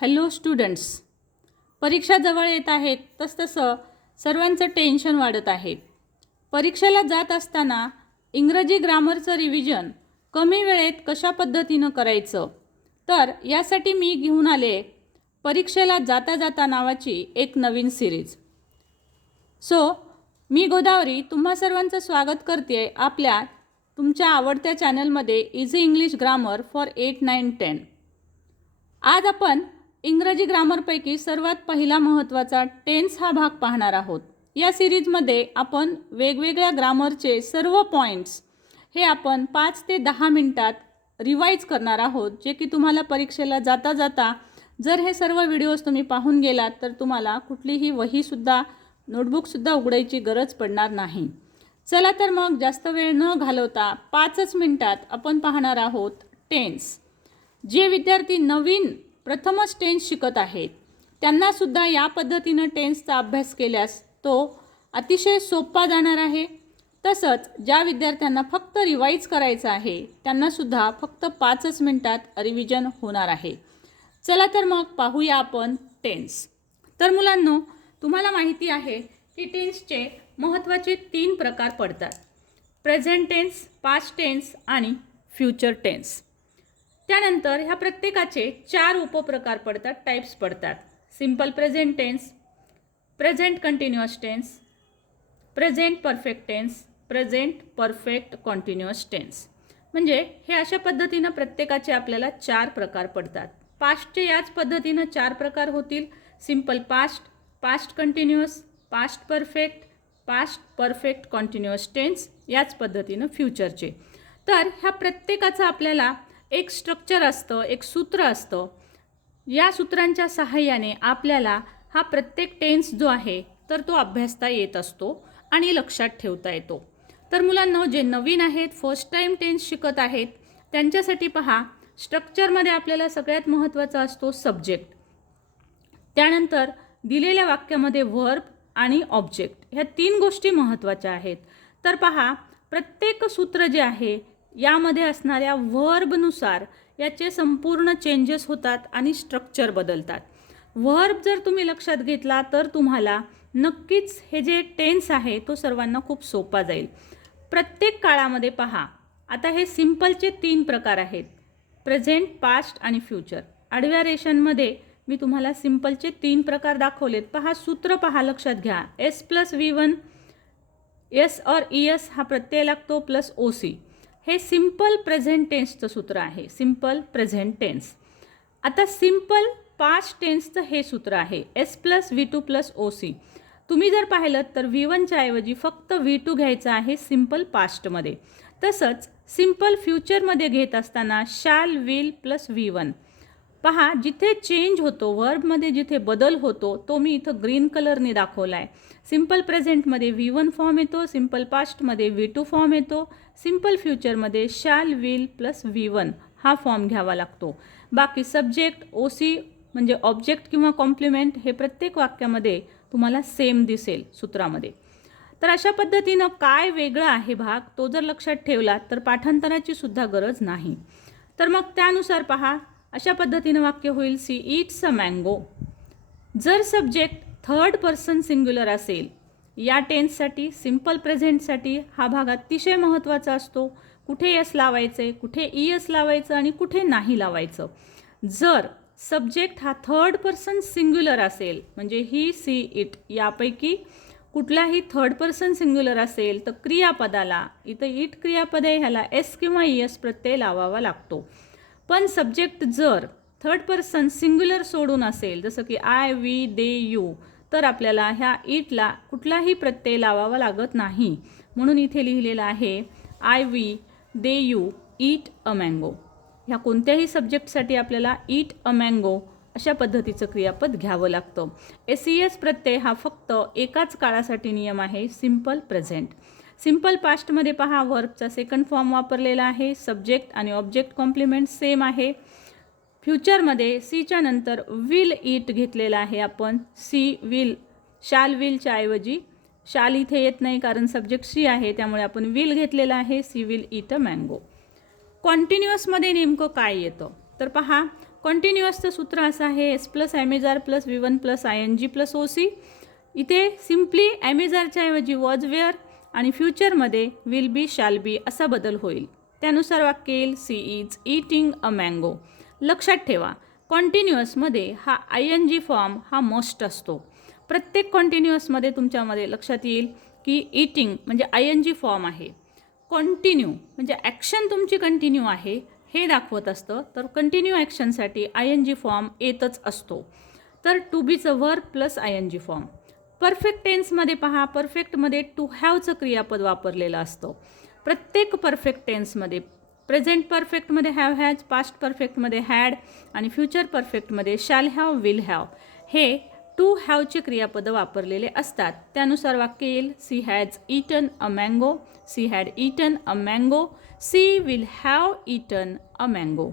Hello students. परीक्षा जवळ येत आहेत तसतसं सर्वांचं टेन्शन वाढत आहे. परीक्षेला जात असताना इंग्रजी ग्रामरचं रिव्हिजन कमी वेळेत कशा पद्धतीनं करायचं? तर यासाठी मी घेऊन आले परीक्षेला जाता जाता नावाची एक नवीन सिरीज. सो मी गोदावरी तुम्हा सर्वांचं स्वागत करते आपल्या तुमच्या आवडत्या चॅनलमध्ये easy English grammar for eight nine ten आज आपण इंग्रजी ग्रामरपैकी सर्वात पहिला महत्त्वाचा टेन्स हा भाग पाहणार आहोत. या सिरीजमध्ये आपण वेगवेगळ्या ग्रामरचे सर्व पॉईंट्स हे आपण पाच ते दहा मिनटात रिवाईज करणार आहोत जे की तुम्हाला परीक्षेला जाता जाता जर हे सर्व व्हिडिओज तुम्ही पाहून गेलात तर तुम्हाला कुठलीही वहीसुद्धा नोटबुकसुद्धा उघडायची गरज पडणार नाही. चला तर मग जास्त वेळ न घालवता पाचच मिनटात आपण पाहणार आहोत टेन्स. जे विद्यार्थी नवीन प्रथमच टेन्स शिकत आहेत. त्यांनासुद्धा या पद्धतीनं टेन्सचा अभ्यास केल्यास तो अतिशय सोपा जाणार आहे. तसंच ज्या विद्यार्थ्यांना फक्त रिवाईज करायचं आहे त्यांनासुद्धा फक्त पाचच मिनटात रिव्हिजन होणार आहे. चला तर मग पाहूया आपण टेन्स. तर मुलांनो तुम्हाला माहिती आहे की टेन्सचे महत्त्वाचे तीन प्रकार पडतात. प्रेझेंट टेन्स पास्ट टेन्स आणि फ्युचर टेन्स. त्यानंतर ह्या प्रत्येकाचे चार उपप्रकार पडतात टाईप्स पडतात. Simple present tense present continuous tense present perfect tense present perfect continuous tense म्हणजे हे अशा पद्धतीनं प्रत्येकाचे आपल्याला चार प्रकार पडतात. पास्टचे याच पद्धतीनं चार प्रकार होतील. Simple past past continuous past perfect past perfect continuous tense याच पद्धतीनं फ्युचरचे तर ह्या प्रत्येकाचं आपल्याला एक स्ट्रक्चर असतं एक सूत्र असतं. या सूत्रांच्या सहाय्याने आपल्याला हा प्रत्येक टेन्स जो आहे तर तो अभ्यासता येत असतो आणि लक्षात ठेवता येतो. तर मुलांना जे नवीन आहेत फर्स्ट टाईम टेन्स शिकत आहेत त्यांच्यासाठी पहा स्ट्रक्चरमध्ये आपल्याला सगळ्यात महत्त्वाचा असतो सब्जेक्ट त्यानंतर दिलेल्या वाक्यामध्ये व्हर्ब आणि ऑब्जेक्ट ह्या तीन गोष्टी महत्त्वाच्या आहेत. तर पहा प्रत्येक सूत्र जे आहे यामध्ये असणाऱ्या व्हर्बनुसार याचे संपूर्ण चेंजेस होतात आणि स्ट्रक्चर बदलतात. व्हर्ब जर तुम्ही लक्षात घेतला तर तुम्हाला नक्कीच हे जे टेन्स आहे तो सर्वांना खूप सोपा जाईल. प्रत्येक काळामध्ये पहा आता हे सिम्पलचे तीन प्रकार आहेत. प्रेझेंट पास्ट आणि फ्युचर आडव्या रेषांमध्ये मी तुम्हाला सिम्पलचे तीन प्रकार दाखवलेत. पहा सूत्र पहा लक्षात घ्या. S plus V one S or E S हा प्रत्यय लागतो प्लस ओ सी हे सिंपल प्रेझेंट टेन्सचं सूत्र आहे. सिंपल प्रेझेंट टेन्स आता सिंपल पास्ट टेन्सचं हे सूत्र आहे. S plus V two plus O C तुम्ही जर पाहिलं तर व्ही वनच्या ऐवजी फक्त व्ही टू घ्यायचं आहे सिंपल पास्टमध्ये तसंच सिंपल फ्युचरमध्ये घेत असताना शाल विल प्लस व्ही वन पहा जिथे चेंज होतो वर्बमध्ये जिथे बदल होतो तो मी इथं ग्रीन कलरने दाखवला आहे सिंपल प्रेझेंटमध्ये व्ही वन फॉर्म येतो सिंपल पास्टमध्ये व्ही टू फॉर्म येतो सिंपल फ्युचरमध्ये shall will plus V one हा फॉर्म घ्यावा लागतो. बाकी सब्जेक्ट ओ सी म्हणजे ऑब्जेक्ट किंवा कॉम्प्लिमेंट हे प्रत्येक वाक्यामध्ये तुम्हाला सेम दिसेल सूत्रामध्ये. तर अशा पद्धतीनं काय वेगळं आहे भाग तो जर लक्षात ठेवला तर पाठांतराची सुद्धा गरज नाही. तर मग त्यानुसार पहा अशा पद्धतीनं वाक्य होईल. She eats a mango. जर सब्जेक्ट थर्ड पर्सन सिंग्युलर असेल या टेन्ससाठी सिंपल प्रेझेंटसाठी हा भाग अतिशय महत्त्वाचा असतो. कुठे यस लावायचे कुठे ई यस लावायचं आणि कुठे नाही लावायचं. जर सब्जेक्ट हा थर्ड पर्सन सिंग्युलर असेल म्हणजे ही सी इट यापैकी कुठलाही थर्ड पर्सन सिंग्युलर असेल तर क्रियापदाला इथं इट क्रियापद आहे ह्याला एस किंवा ई एस प्रत्यय लावावा लागतो. पण सब्जेक्ट जर थर्ड पर्सन सिंग्युलर सोडून असेल जसं की आय वी दे यू तर आपल्याला ह्या इटला कुठलाही प्रत्यय लावावा लागत नाही. म्हणून इथे लिहिलेलं आहे I we they you eat a mango ह्या कोणत्याही सब्जेक्टसाठी आपल्याला ईट अ मँगो अशा पद्धतीचं क्रियापद घ्यावं लागतं. एस ई एस प्रत्यय हा फक्त एकाच काळासाठी नियम आहे सिंपल प्रेझेंट सिंपल पास्टमध्ये पहा वर्बचा सेकंड फॉर्म वापरलेला आहे सब्जेक्ट आणि ऑब्जेक्ट कॉम्प्लिमेंट सेम आहे. फ्युचरमध्ये सीच्या नंतर विल इट घेतलेला आहे आपण. सी विल शाल विलच्या ऐवजी. शाल इथे येत नाही कारण सब्जेक्ट सी आहे त्यामुळे आपण विल घेतलेला आहे. She will eat a mango कॉन्टिन्युअसमध्ये नेमकं काय येतं? तर पहा कॉन्टिन्युअसचं सूत्र असं आहे S plus am is are plus V one plus I N G plus O C इथे सिम्पली ॲमेझारच्या ऐवजी वॉज वेअर आणि फ्युचरमध्ये विल बी शॅल बी असा बदल होईल. त्यानुसार वाक्य येईल she is eating a mango. लक्षात ठेवा कॉन्टिन्युअसमध्ये हा आय एन जी फॉर्म हा मस्ट असतो. प्रत्येक कॉन्टिन्युअसमध्ये तुमच्यामध्ये लक्षात येईल की इटिंग म्हणजे आय एन जी फॉर्म आहे. कॉन्टिन्यू म्हणजे ॲक्शन तुमची कंटिन्यू आहे हे दाखवत असतं तर कंटिन्यू ॲक्शनसाठी आय एन जी फॉर्म येतच असतो. तर to बीचं verb plus I N G form. Perfect टेन्समध्ये पहा परफेक्टमध्ये टू हॅवचं क्रियापद वापरलेलं असतं. प्रत्येक परफेक्ट टेन्समध्ये प्रेझेंट परफेक्टमध्ये हॅव हॅज पास्ट परफेक्टमध्ये हॅड आणि फ्युचर परफेक्टमध्ये शॅल हॅव विल हॅव हे टू हॅवचे क्रियापदं वापरलेले असतात. त्यानुसार वाक्य येईल she has eaten a mango she had eaten a mango she will have eaten a mango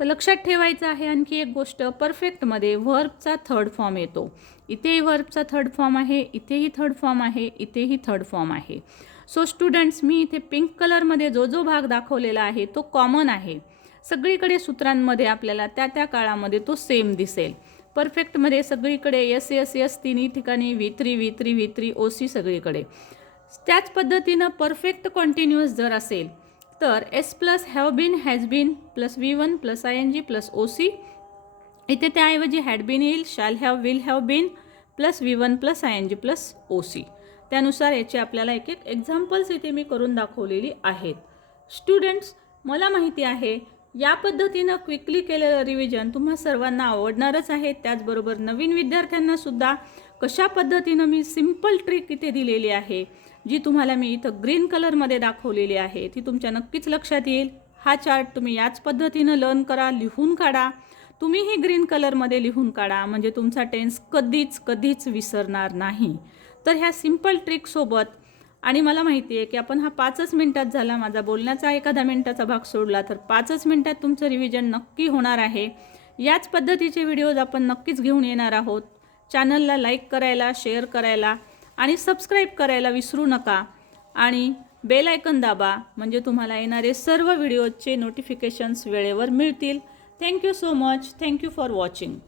तर लक्षात ठेवायचं आहे आणखी एक गोष्ट परफेक्टमध्ये व्हर्बचा थर्ड फॉर्म येतो. इथेही वर्बचा थर्ड फॉर्म आहे इथेही थर्ड फॉर्म आहे इथेही थर्ड फॉर्म आहे. सो स्टुडंट्स मी इथे पिंक कलरमध्ये जो जो भाग दाखवलेला आहे तो कॉमन आहे. सगळीकडे सूत्रांमध्ये आपल्याला त्या त्या काळामध्ये तो सेम दिसेल. परफेक्टमध्ये सगळीकडे एस एस एस तिन्ही ठिकाणी V three V three V three O C सगळीकडे. त्याच पद्धतीनं परफेक्ट कॉन्टिन्युअस जर असेल तर S plus have been has been plus V one plus I N G plus O C इथे त्याऐवजी हॅड बीन येईल shall have will have been plus V one plus I N G plus O C. त्यानुसार याचे आपल्याला एक एक examples इथे मी करून दाखवलेली आहेत. स्टुडंट्स मला माहिती आहे या पद्धतीनं क्विकली केलेलं रिव्हिजन तुम्हा सर्वांना आवडणारच आहे. त्याचबरोबर नवीन विद्यार्थ्यांना सुद्धा कशा पद्धतीनं मी सिंपल ट्रिक इथे दिलेली आहे जी तुम्हाला मी इथं ग्रीन कलरमध्ये दाखवलेली आहे ती तुमच्या नक्कीच लक्षात येईल. हा चार्ट तुम्ही याच पद्धतीनं लर्न करा लिहून काढा. तुम्हीही ग्रीन कलरमध्ये लिहून काढा म्हणजे तुमचा टेन्स कधीच कधीच विसरणार नाही. तर ह्या सिंपल ट्रिकसोबत आणि मला माहिती आहे की आपण हा पाचच मिनटात झाला माझा बोलण्याचा एखादा मिनटाचा भाग सोडला तर पाचच मिनटात तुमचं रिव्हिजन नक्की होणार आहे. याच पद्धतीचे व्हिडिओज आपण नक्कीच घेऊन येणार आहोत. चॅनलला लाईक करायला शेअर करायला आणि सबस्क्राईब करायला विसरू नका. आणि बेल आयकन दाबा म्हणजे तुम्हाला येणारे सर्व व्हिडिओजचे नोटिफिकेशन्स वेळेवर मिळतील. Thank you so much. Thank you for watching.